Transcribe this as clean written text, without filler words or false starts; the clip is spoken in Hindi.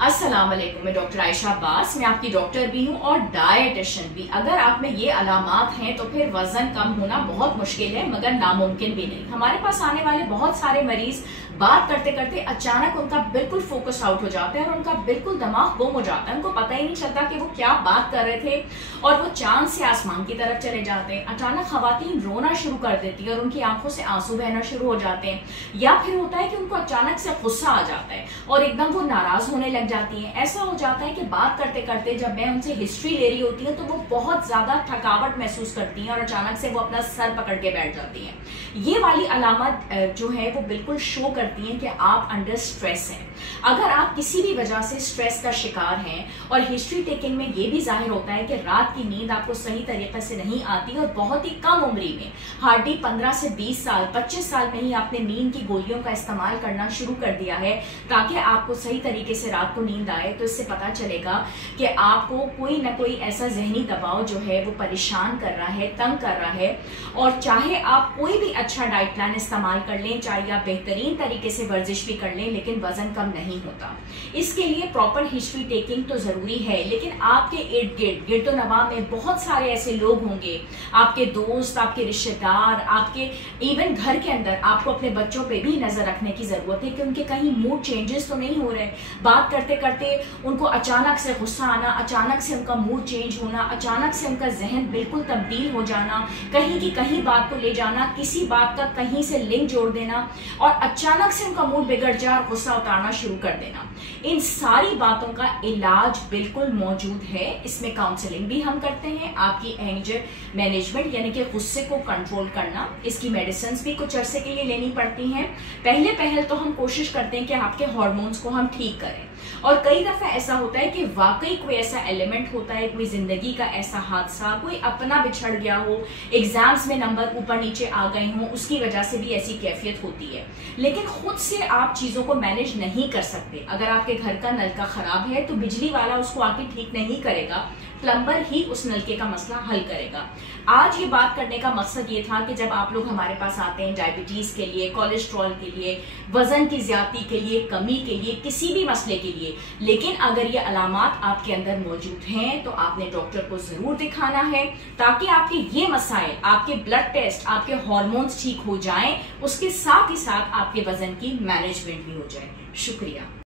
अस्सलाम वालेकुम। मैं डॉक्टर आयशा अब्बास, मैं आपकी डॉक्टर भी हूँ और डायटिशियन भी। अगर आप में ये अलामात हैं तो फिर वजन कम होना बहुत मुश्किल है, मगर नामुमकिन भी नहीं। हमारे पास आने वाले बहुत सारे मरीज बात करते करते अचानक उनका बिल्कुल फोकस आउट हो जाता है और उनका बिल्कुल दिमाग गुम हो जाता है। उनको पता ही नहीं चलता कि वो क्या बात कर रहे थे और वो चांद से आसमान की तरफ चले जाते हैं। अचानक खवातीन रोना शुरू कर देती है और उनकी आंखों से आंसू बहना शुरू हो जाते हैं, या फिर होता है कि उनको अचानक से गुस्सा आ जाता है और एकदम वो नाराज होने लग जाती है। ऐसा हो जाता है कि बात करते करते जब मैं उनसे हिस्ट्री ले रही होती हूँ तो वो बहुत ज्यादा थकावट महसूस करती हैं और अचानक से वो अपना सर पकड़ के बैठ जाती हैं। ये वाली अलामत जो है वो बिल्कुल शो करती हैं कि आप अंडर स्ट्रेस हैं। अगर आप किसी भी वजह से स्ट्रेस का शिकार हैं और हिस्ट्री टेकिंग में ये भी जाहिर होता है कि रात की नींद आपको सही तरीके से नहीं आती और बहुत ही कम उम्र में, हार्डली 15 से 20 साल 25 साल में ही आपने नींद की गोलियों का इस्तेमाल करना शुरू कर दिया है ताकि आपको सही तरीके से रात को नींद आए, तो इससे पता चलेगा कि आपको कोई ना कोई ऐसा जहनी दबाव जो है वो परेशान कर रहा है, तंग कर रहा है। और चाहे आप कोई भी अच्छा डाइट प्लान इस्तेमाल कर लें, चाहे आप बेहतरीन तरीके से वर्जिश भी कर लें, लेकिन वजन कम नहीं होता। इसके लिए प्रॉपर हिस्ट्री टेकिंग तो जरूरी है, लेकिन आपके इर्द गिर्द गिरदो नवा में बहुत सारे ऐसे लोग होंगे, आपके दोस्त, आपके रिश्तेदार, आपके इवन घर के अंदर आपको अपने बच्चों पे भी नजर रखने की जरूरत है कि उनके कहीं मूड चेंजेस तो नहीं हो रहे। बात करते करते उनको अचानक से गुस्सा आना, अचानक से उनका मूड चेंज होना, अचानक से उनका जहन बिल्कुल तब्दील हो जाना, कहीं की कहीं बात को ले जाना, किसी बात का कहीं से लिंक जोड़ देना और अचानक से उनका मूड बिगड़ जाए और गुस्सा उतारना शुरू कर देना। इन सारी बातों का इलाज बिल्कुल मौजूद है। इसमें काउंसलिंग भी हम करते हैं, आपकी एंगर मैनेजमेंट यानी कि गुस्से को कंट्रोल करना। इसकी मेडिसिन भी कुछ अरसे के लिए लेनी पड़ती हैं। पहले तो हम कोशिश करते हैं कि आपके हार्मोन्स को हम ठीक करें, और कई दफा ऐसा होता है कि वाकई कोई ऐसा एलिमेंट होता है, कोई जिंदगी का ऐसा हादसा, कोई अपना बिछड़ गया हो, एग्जाम्स में नंबर ऊपर नीचे आ गए हों, उसकी वजह से भी ऐसी कैफियत होती है। लेकिन खुद से आप चीजों को मैनेज नहीं कर सकते। अगर आपके घर का नलका खराब है तो बिजली वाला उसको आके ठीक नहीं करेगा, प्लम्बर ही उस नलके का मसला हल करेगा। आज ये बात करने का मकसद ये था कि जब आप लोग हमारे पास आते हैं डायबिटीज के लिए, कोलेस्ट्रॉल के लिए, वजन की ज्यादती के लिए, कमी के लिए, किसी भी मसले के लिए, लेकिन अगर ये अलामात आपके अंदर मौजूद हैं तो आपने डॉक्टर को जरूर दिखाना है ताकि आपके ये मसाइल, आपके ब्लड टेस्ट, आपके हार्मोन्स ठीक हो जाएं, उसके साथ ही साथ आपके वजन की मैनेजमेंट भी हो जाए। शुक्रिया।